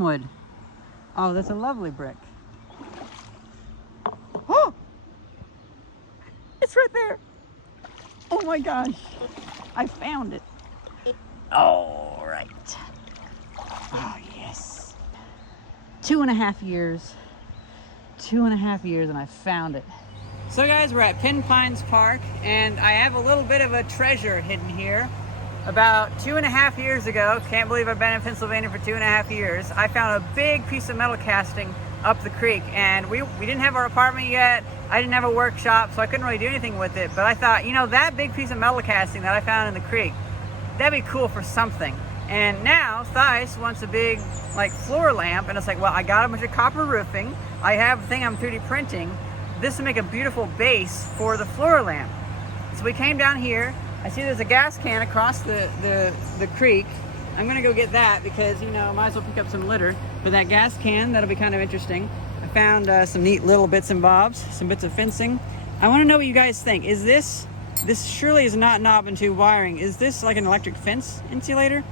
wormwood. Oh, that's a lovely brick. Oh! It's right there. Oh my gosh. I found it. All right. Oh, yes. 2.5 years. 2.5 years and I found it. So guys, we're at Pin Pines Park and I have a little bit of a treasure hidden here. About 2.5 years ago, can't believe I've been in Pennsylvania for 2.5 years, I found a big piece of metal casting up the creek, and we didn't have our apartment yet. I didn't have a workshop, so I couldn't really do anything with it, but I thought, you know, that big piece of metal casting that I found in the creek, that'd be cool for something. And now Theis wants a big like floor lamp, and it's like, well, I got a bunch of copper roofing, I have a thing I'm 3D printing, this will make a beautiful base for the floor lamp. So we came down here. I see there's a gas can across the creek. I'm gonna go get that because, you know, might as well pick up some litter. But that gas can, that'll be kind of interesting. I found some neat little bits and bobs, some bits of fencing. I wanna know what you guys think. Is this surely is not knob and tube wiring. Is this like an electric fence insulator?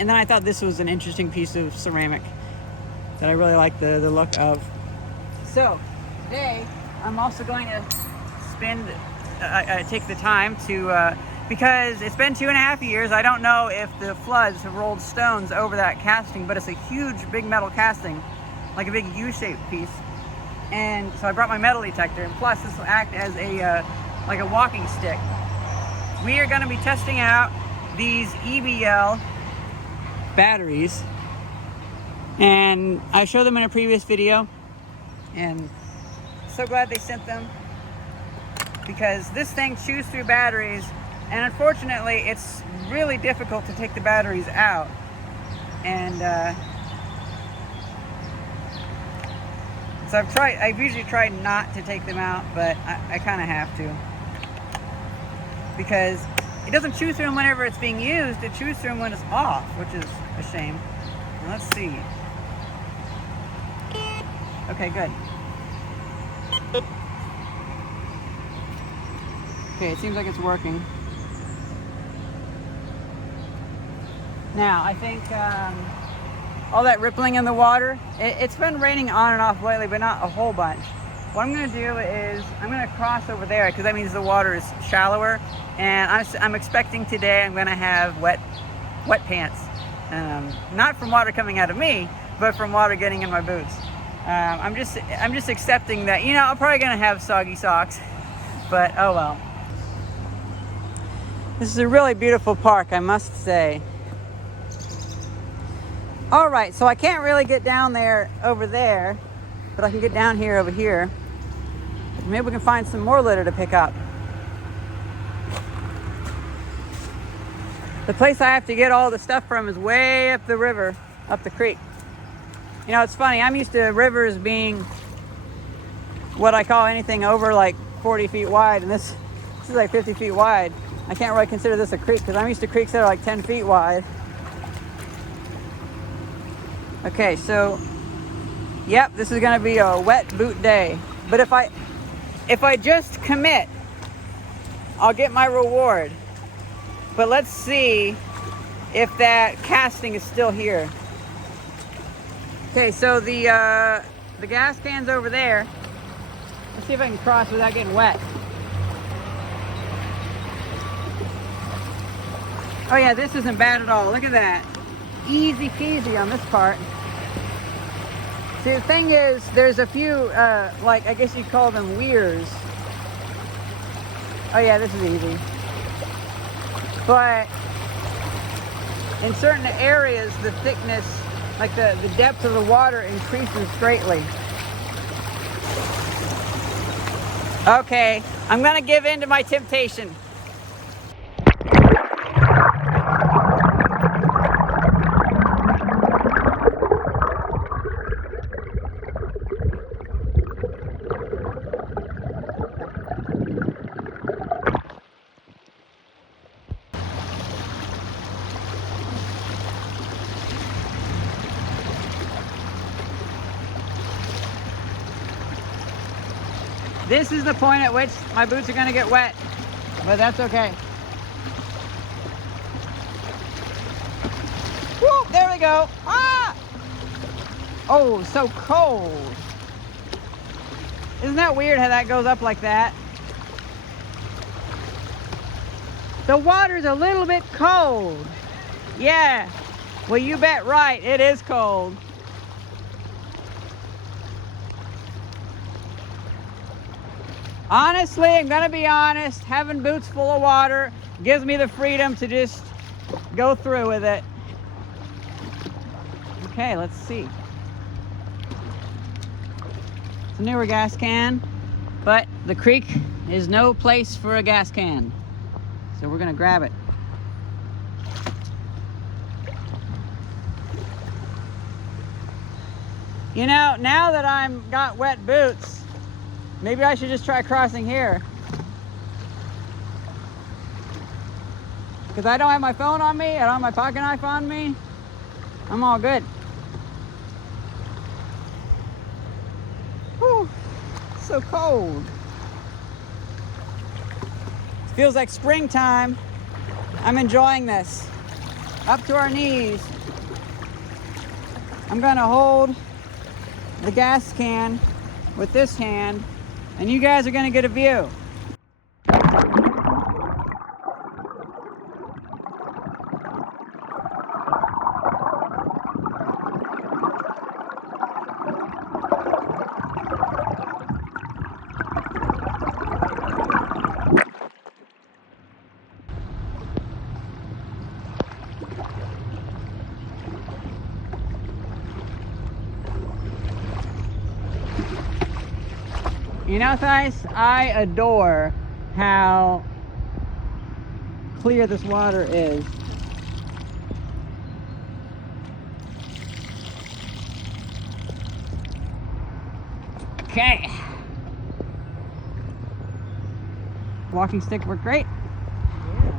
And then I thought this was an interesting piece of ceramic that I really like the look of. So today, I'm also going to take the time to, because it's been 2.5 years, I don't know if the floods have rolled stones over that casting, but it's a huge, big metal casting, like a big U-shaped piece. And so I brought my metal detector, and plus this will act as a, like a walking stick. We are gonna be testing out these EBL batteries, and I showed them in a previous video, and so glad they sent them, because this thing chews through batteries, and unfortunately it's really difficult to take the batteries out. And so I've usually tried not to take them out, but I kind of have to, because it doesn't chew through them whenever it's being used, it chews through them when it's off, which is a shame. Let's see. Okay, good. Okay, it seems like it's working. Now, I think all that rippling in the water, it's been raining on and off lately, but not a whole bunch. What I'm gonna do is, I'm gonna cross over there, because that means the water is shallower, and I'm expecting today I'm gonna have wet pants. Not from water coming out of me, but from water getting in my boots. I'm just accepting that, you know, I'm probably gonna have soggy socks, but oh well. This is a really beautiful park, I must say. All right, so I can't really get down there over there, but I can get down here over here. Maybe we can find some more litter to pick up. The place I have to get all the stuff from is way up the river, up the creek. You know, it's funny, I'm used to rivers being what I call anything over like 40 feet wide, and this is like 50 feet wide. I can't really consider this a creek because I'm used to creeks that are like 10 feet wide. Okay, so, yep, this is gonna be a wet boot day. But if I just commit, I'll get my reward. But let's see if that casting is still here. Okay, so the gas can's over there. Let's see if I can cross without getting wet. Oh yeah, this isn't bad at all. Look at that. Easy peasy on this part. See, the thing is, there's a few, like, I guess you'd call them weirs. Oh yeah, this is easy. But in certain areas, the thickness, like the depth of the water increases greatly. Okay, I'm gonna give in to my temptation. This is the point at which my boots are gonna get wet, but that's okay. Woo, there we go. Ah! Oh, so cold. Isn't that weird how that goes up like that? The water's a little bit cold. Yeah. Well, you bet right. It is cold. Honestly, I'm gonna be honest, having boots full of water gives me the freedom to just go through with it. Okay, let's see. It's a newer gas can, but the creek is no place for a gas can. So we're gonna grab it. You know, now that I'm got wet boots, maybe I should just try crossing here. Because I don't have my phone on me, I don't have my pocket knife on me. I'm all good. Whew, so cold. It feels like springtime. I'm enjoying this. Up to our knees. I'm gonna hold the gas can with this hand, and you guys are gonna get a view. You know, Thais, I adore how clear this water is. Okay. Walking stick worked great.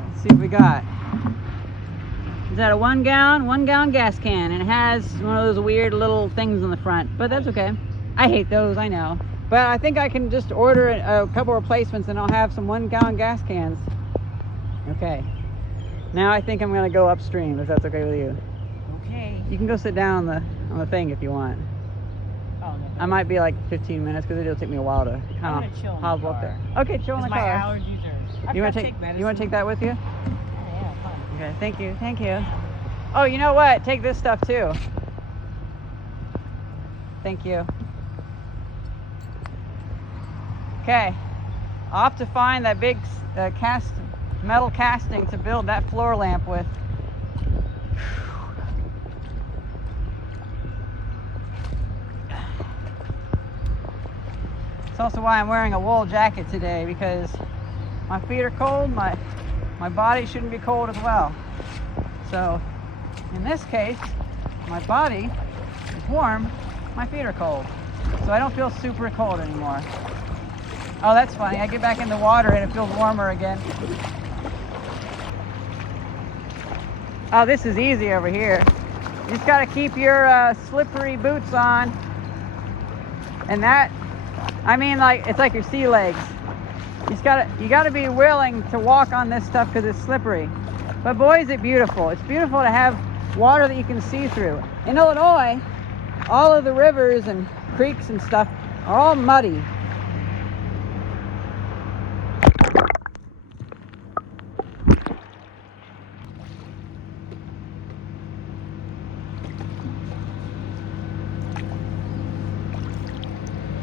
Let's see what we got. Is that a 1 gallon gas can, and it has one of those weird little things on the front, but that's okay. I hate those, I know. But I think I can just order a couple replacements and I'll have some 1 gallon gas cans. Okay. Now I think I'm gonna go upstream, if that's okay with you. Okay. You can go sit down on the thing if you want. Oh, no. I might be like 15 minutes because it'll take me a while to I'm gonna chill in the hobble up car. there. Okay, chill in the My car. allergies are. You want to take that with you? Yeah, fine. Okay, thank you, thank you. Oh, you know what? Take this stuff too. Thank you. Okay, I'll have to find that big metal casting to build that floor lamp with. It's also why I'm wearing a wool jacket today, because my feet are cold, my body shouldn't be cold as well. So in this case, my body is warm, my feet are cold. So I don't feel super cold anymore. Oh, that's funny. I get back in the water and it feels warmer again. Oh, this is easy over here. You just got to keep your slippery boots on. And that, I mean, like, it's like your sea legs. You got to be willing to walk on this stuff because it's slippery. But boy, is it beautiful. It's beautiful to have water that you can see through. In Illinois, all of the rivers and creeks and stuff are all muddy.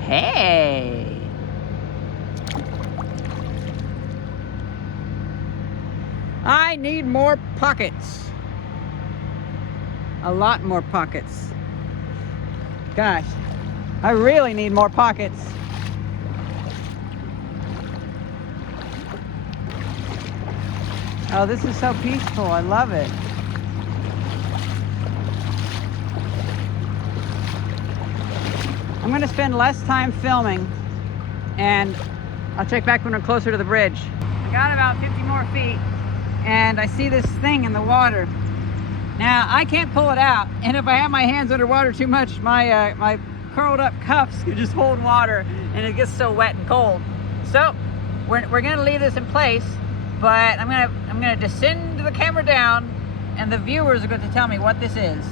Hey! I need more pockets. A lot more pockets. Gosh, I really need more pockets. Oh, this is so peaceful. I love it. I'm going to spend less time filming, and I'll check back when we're closer to the bridge. I got about 50 more feet, and I see this thing in the water. Now, I can't pull it out, and if I have my hands underwater too much, my curled up cuffs can just hold water, and it gets so wet and cold. So, we're going to leave this in place, but I'm going to descend the camera down, and the viewers are going to tell me what this is.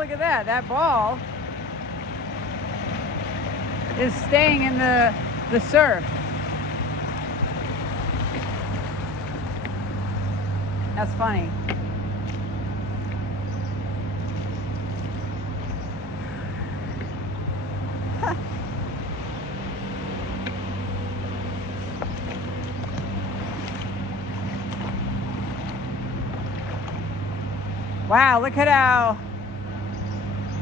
look at that. That ball is staying in the surf. That's funny. Wow, look at how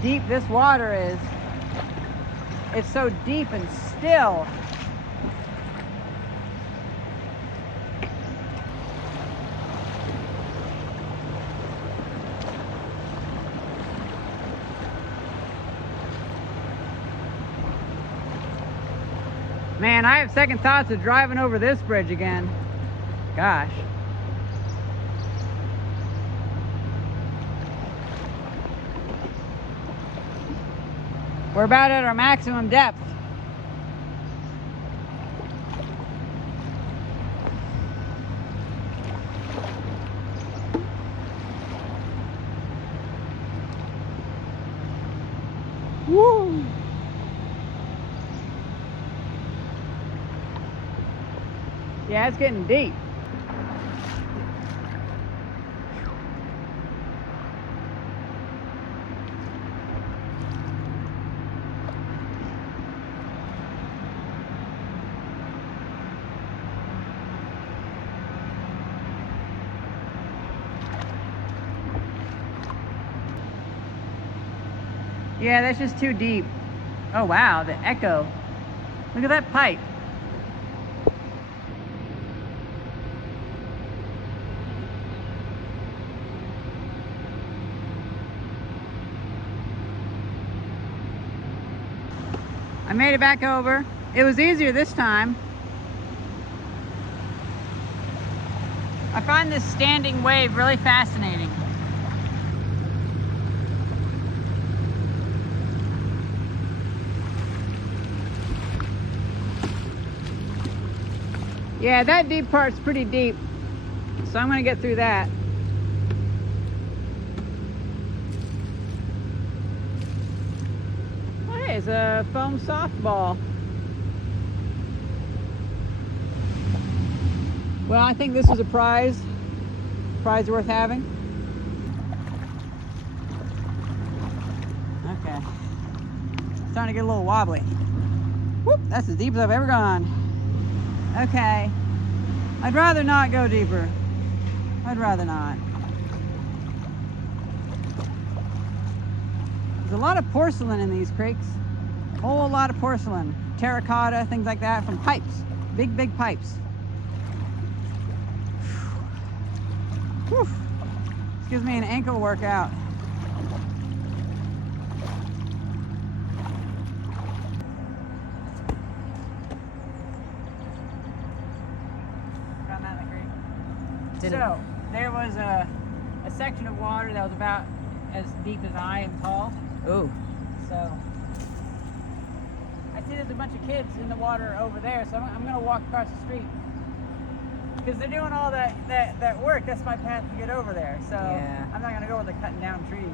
deep this water is. It's so deep and still. Man, I have second thoughts of driving over this bridge again. Gosh. We're about at our maximum depth. Woo! Yeah, it's getting deep. Yeah, that's just too deep. Oh wow, the echo. Look at that pipe. I made it back over. It was easier this time. I find this standing wave really fascinating. Yeah, that deep part's pretty deep, so I'm gonna get through that. Oh, hey, it's a foam softball. Well, I think this is a prize worth having. Okay, it's starting to get a little wobbly. Whoop, that's as deep as I've ever gone. Okay, I'd rather not go deeper. I'd rather not. There's a lot of porcelain in these creeks. A whole lot of porcelain. Terracotta, things like that from pipes. Big, big pipes. Whew. This gives me an ankle workout. So, there was a section of water that was about as deep as I am tall. Ooh. So, I see there's a bunch of kids in the water over there, so I'm going to walk across the street. Because they're doing all that work, that's my path to get over there. So, yeah. I'm not going to go where they're cutting down trees.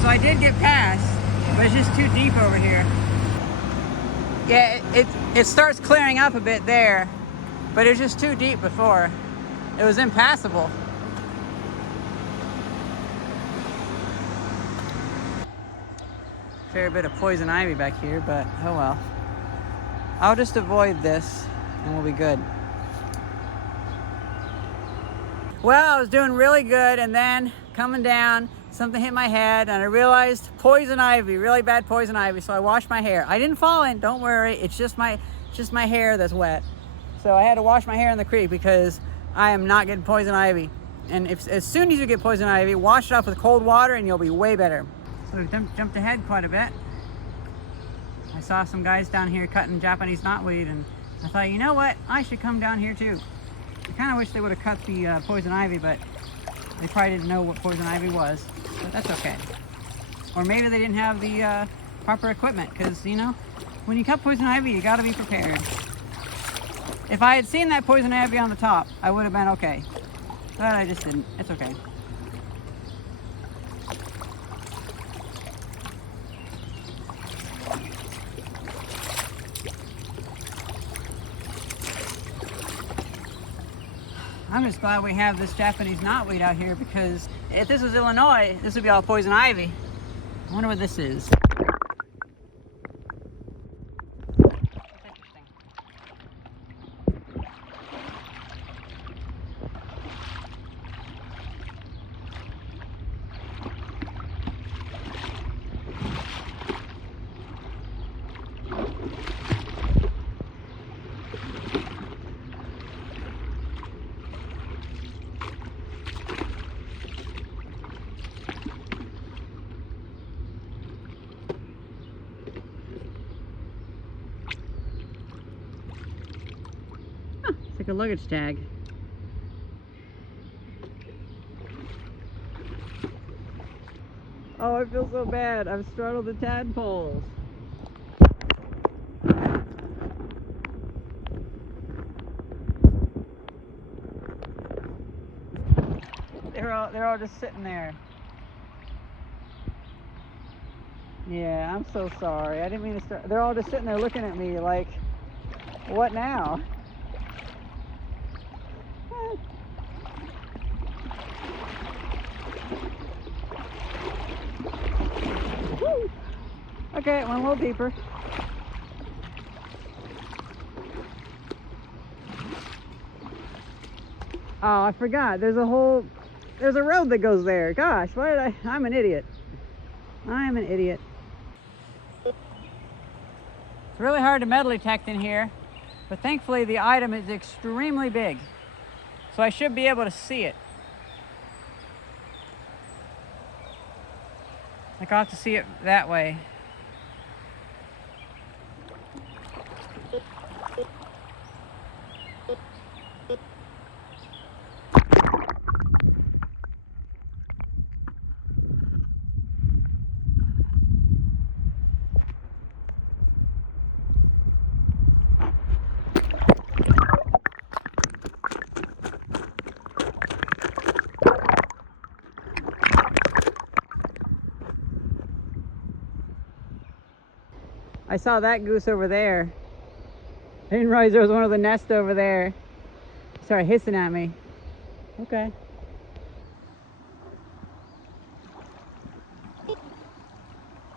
So I did get past, but it's just too deep over here. Yeah, it starts clearing up a bit there, but it was just too deep before. It was impassable. Fair bit of poison ivy back here, but oh well. I'll just avoid this and we'll be good. Well, I was doing really good, and then coming down, something hit my head and I realized poison ivy, really bad poison ivy. So I washed my hair. I didn't fall in, don't worry. It's just my hair that's wet. So I had to wash my hair in the creek because I am not getting poison ivy. And as soon as you get poison ivy, wash it off with cold water and you'll be way better. So we jumped ahead quite a bit. I saw some guys down here cutting Japanese knotweed, and I thought, you know what? I should come down here too. I kind of wish they would have cut the poison ivy, but they probably didn't know what poison ivy was. But that's okay. Or maybe they didn't have the proper equipment, because, you know, when you cut poison ivy, you gotta be prepared. If I had seen that poison ivy on the top, I would have been okay. But I just didn't. It's okay. I'm just glad we have this Japanese knotweed out here, because if this was Illinois, this would be all poison ivy. I wonder what this is. It's like a luggage tag. Oh, I feel so bad. I've startled the tadpoles. They're all just sitting there. Yeah, I'm so sorry. I didn't mean to start. They're all just sitting there looking at me like, what now? Woo. Okay, it went a little deeper. Oh, I forgot. There's a road that goes there. Gosh, why did I'm an idiot. I'm an idiot. It's really hard to metal detect in here, but thankfully the item is extremely big, so I should be able to see it. Like, I'll have to see it that way. I saw that goose over there. I didn't realize there was one of the nests over there. It started hissing at me. Okay.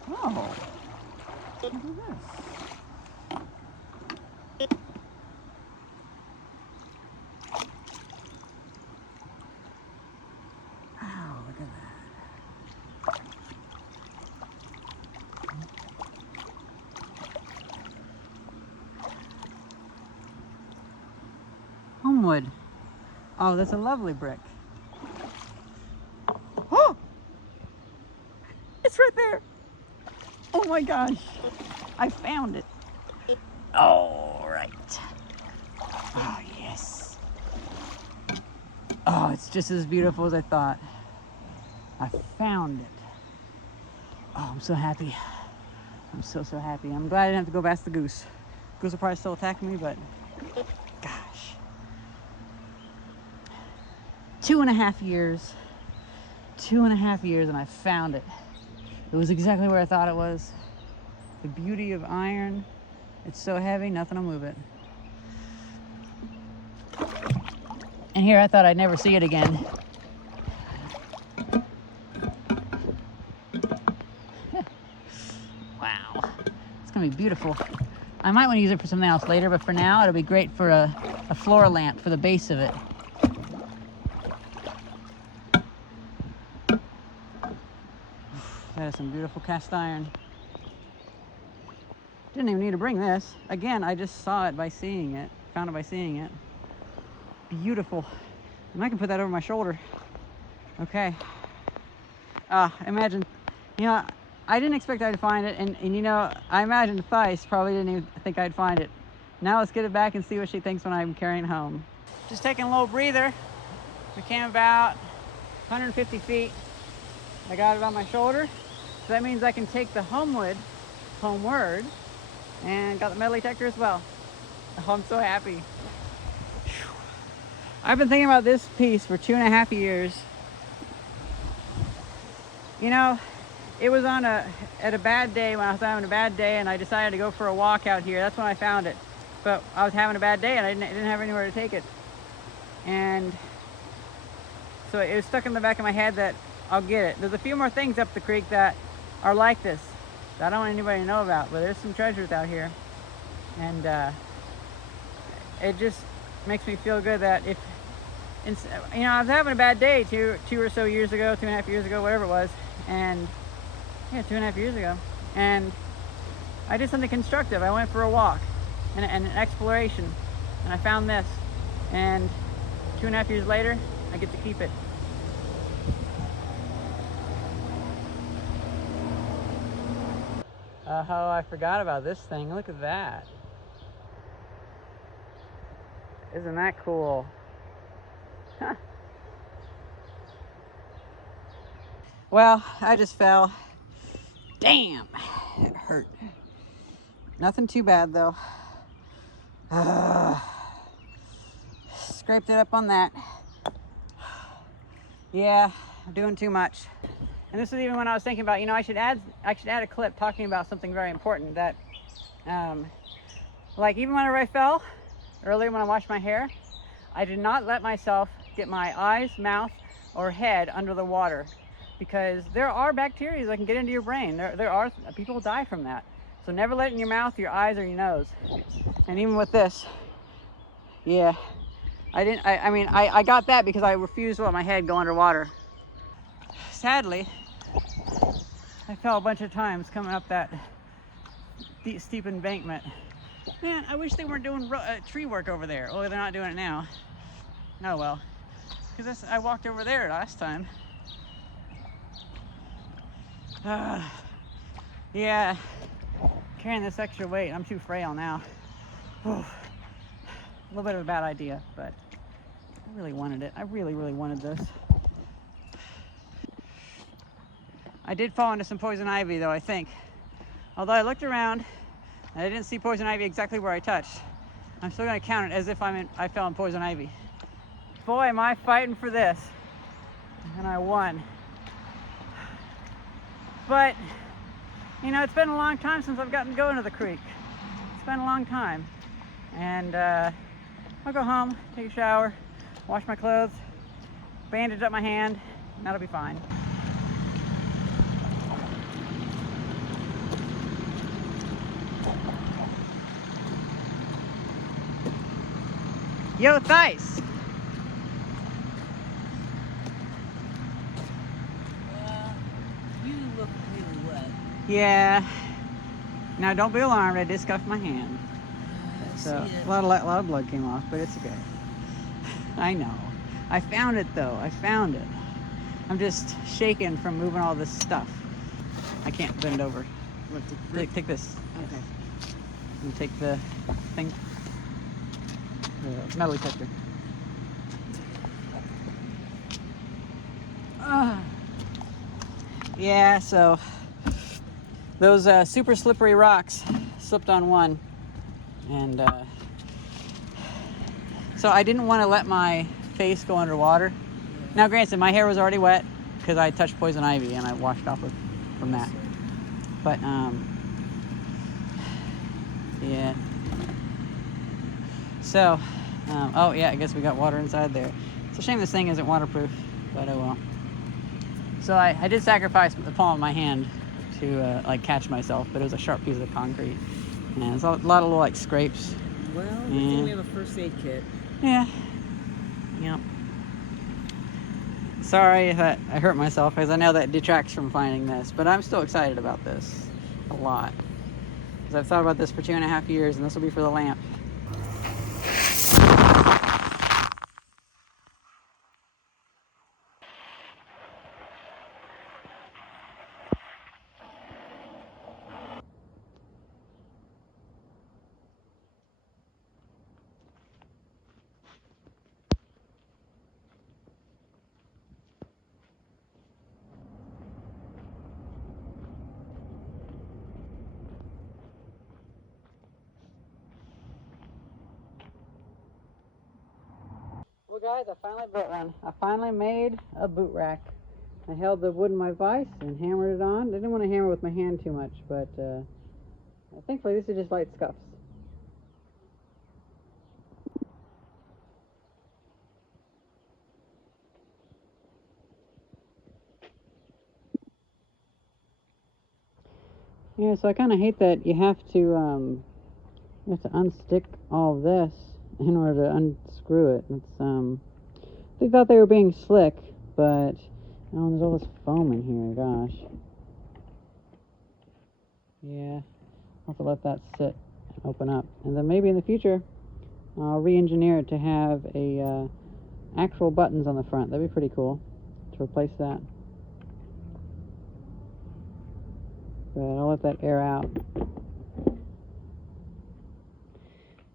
Oh, look at this. Wow, look at that. Homewood. Oh, that's a lovely brick. Oh! It's right there. Oh my gosh. I found it. All right. Oh, yes. Oh, it's just as beautiful as I thought. I found it. Oh, I'm so happy. I'm so happy. I'm glad I didn't have to go past the goose. Goose will probably still attack me, but gosh. 2.5 years. 2.5 years, and I found it. It was exactly where I thought it was. The beauty of iron. It's so heavy, nothing will move it. And here I thought I'd never see it again. Wow. It's gonna be beautiful. I might want to use it for something else later, but for now it'll be great for a floor lamp for the base of it. That is some beautiful cast iron. Didn't even need to bring this. Again, I just saw it by seeing it. Found it by seeing it. Beautiful. And I can put that over my shoulder. Okay. Imagine, you know, I didn't expect I'd find it, and you know, I imagine Theis probably didn't even think I'd find it. Now let's get it back and see what she thinks when I'm carrying it home. Just taking a little breather. We came about 150 feet. I got it on my shoulder. So that means I can take the homeward, and got the metal detector as well. Oh, I'm so happy. I've been thinking about this piece for 2.5 years. You know, it was at a bad day, when I was having a bad day, and I decided to go for a walk out here. That's when I found it. But I was having a bad day and I didn't have anywhere to take it. And so it was stuck in the back of my head that I'll get it. There's a few more things up the creek that are like this that I don't want anybody to know about, but there's some treasures out here. And it just makes me feel good that if, you know, I was having a bad day two or so years ago, 2.5 years ago, whatever it was, and yeah, 2.5 years ago, and I did something constructive. I went for a walk and an exploration, and I found this, and 2.5 years later, I get to keep it. Oh, I forgot about this thing. Look at that. Isn't that cool? Huh. Well, I just fell. Damn, it hurt. Nothing too bad though. Scraped it up on that. Yeah, doing too much. And this is even when I was thinking about, you know, I should add a clip talking about something very important that, like even whenever I fell earlier when I washed my hair, I did not let myself get my eyes, mouth, or head under the water, because there are bacteria that can get into your brain. There are people die from that. So never let it in your mouth, your eyes, or your nose. And even with this, yeah, I mean, I got that because I refused to let my head go underwater. Sadly, I fell a bunch of times coming up that steep embankment. Man, I wish they weren't doing tree work over there. Oh, they're not doing it now. Oh well, because I walked over there last time. Yeah, carrying this extra weight, I'm too frail now. A little bit of a bad idea, but I really wanted it. I really, really wanted this. I did fall into some poison ivy though, I think. Although I looked around and I didn't see poison ivy exactly where I touched, I'm still gonna count it as if I fell in poison ivy. Boy, am I fighting for this. And I won. But, you know, it's been a long time since I've gotten to go into the creek. It's been a long time. And I'll go home, take a shower, wash my clothes, bandage up my hand, and that'll be fine. Yo, Thais! You look really wet. Yeah. Now don't be alarmed, I did scuff my hand. So a lot of blood came off, but it's okay. I know. I found it though. I found it. I'm just shaking from moving all this stuff. I can't bend over. Take this. Okay. You take the thing. The metal detector. Yeah, so those super slippery rocks, slipped on one, and so I didn't want to let my face go underwater. Now granted, my hair was already wet because I touched poison ivy and I washed off from that, but yeah. So oh yeah, I guess we got water inside there. It's a shame this thing isn't waterproof, but oh well. So I did sacrifice the palm of my hand to like catch myself, but it was a sharp piece of concrete, and there's a lot of little like scrapes. Well, we have a first aid kit. Yeah. Yep. Sorry that I hurt myself, because I know that detracts from finding this, but I'm still excited about this a lot, because I've thought about this for 2.5 years, and this will be for the lamp. guys, I finally built one. I finally made a boot rack. I held the wood in my vise and hammered it on. I didn't want to hammer with my hand too much, but thankfully these are just light scuffs. Yeah, so I kind of hate that you have to unstick all of this in order to unscrew it. It's they thought they were being slick, but oh, there's all this foam in here. Gosh. Yeah, I'll have to let that sit and open up, and then maybe in the future I'll re-engineer it to have a actual buttons on the front. That'd be pretty cool to replace that. But I'll let that air out.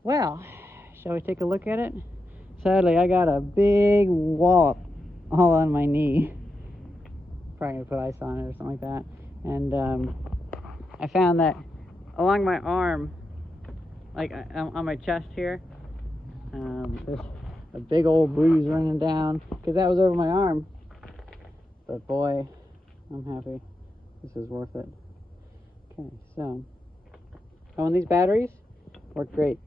Well, shall we take a look at it? Sadly, I got a big wallop all on my knee. Probably gonna put ice on it or something like that. And I found that along my arm, like on my chest here, there's a big old bruise running down because that was over my arm. But boy, I'm happy. This is worth it. Okay, so, and these batteries work great.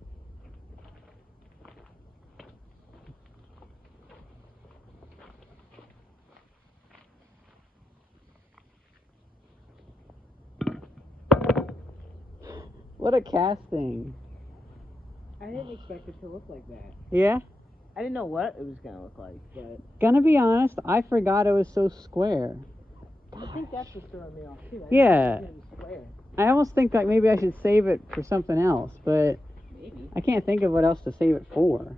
What a casting. I didn't expect it to look like that. Yeah? I didn't know what it was gonna look like, but Gonna be honest, I forgot it was so square. I think that's what's throwing me off too. Yeah. It was square. I almost think like maybe I should save it for something else, but Maybe. I can't think of what else to save it for.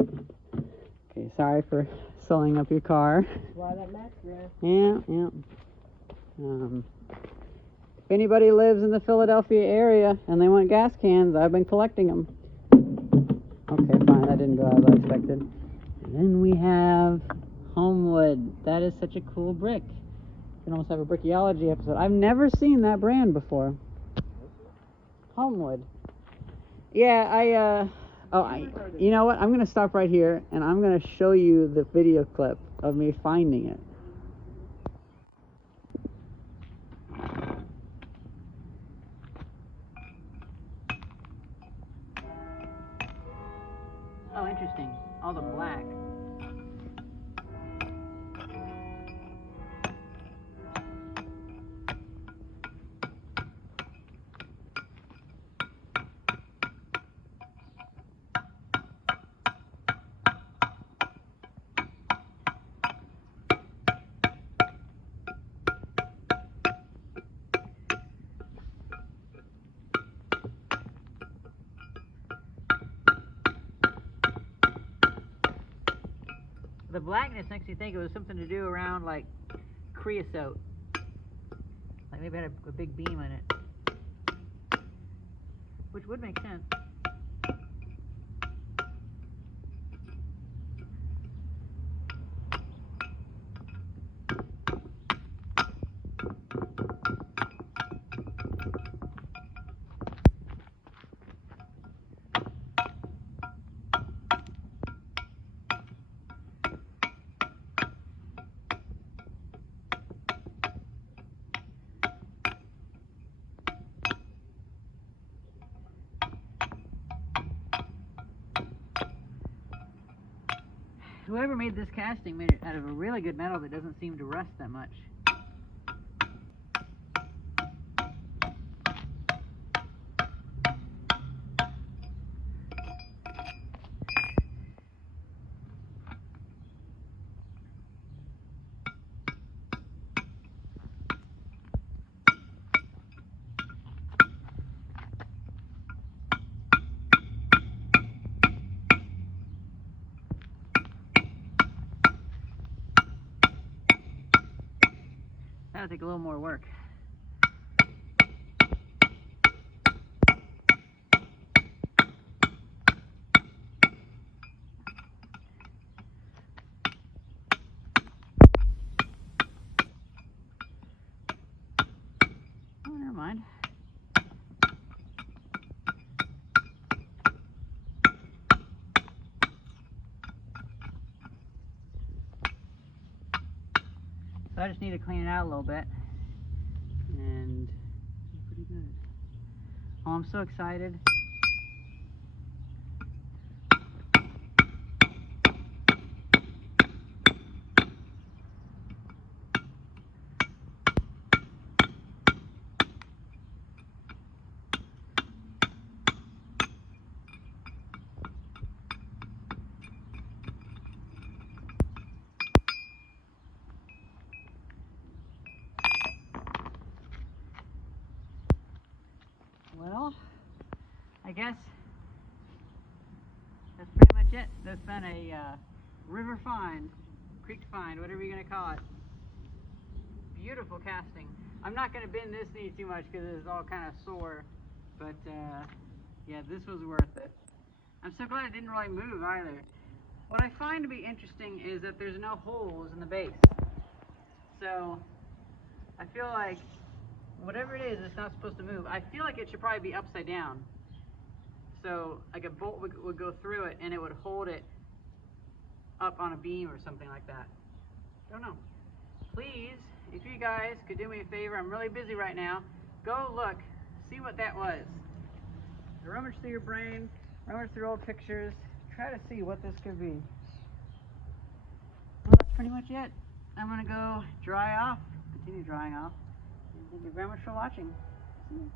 Okay, sorry for selling up your car. That's why that Max ran. Yeah. If anybody lives in the Philadelphia area and they want gas cans, I've been collecting them. Okay, fine, that didn't go as I expected. And then we have Homewood. That is such a cool brick. You can almost have a brickyology episode. I've never seen that brand before. Homewood. Yeah, you know what? I'm going to stop right here and I'm going to show you the video clip of me finding it. Oh, interesting. All the black. The blackness makes me think it was something to do around like creosote. Like maybe it had a big beam in it. Which would make sense. Whoever made this casting made it out of a really good metal that doesn't seem to rust that much. That'll take a little more work. Oh, never mind. So I just need to clean it out a little bit. And it's pretty good. Oh, I'm so excited. Well, I guess that's pretty much it. That's been a river find, creek find, whatever you're going to call it. Beautiful casting. I'm not going to bend this knee too much because it's all kind of sore, but yeah, this was worth it. I'm so glad it didn't really move either. What I find to be interesting is that there's no holes in the base. So I feel like whatever it is, it's not supposed to move. I feel like it should probably be upside down. So like a bolt would go through it and it would hold it up on a beam or something like that. Don't know. Please, if you guys could do me a favor, I'm really busy right now. Go look, see what that was. Rummage through your brain, rummage through old pictures, try to see what this could be. Well, that's pretty much it. I'm gonna go dry off, continue drying off. Thank you very much for watching. See you.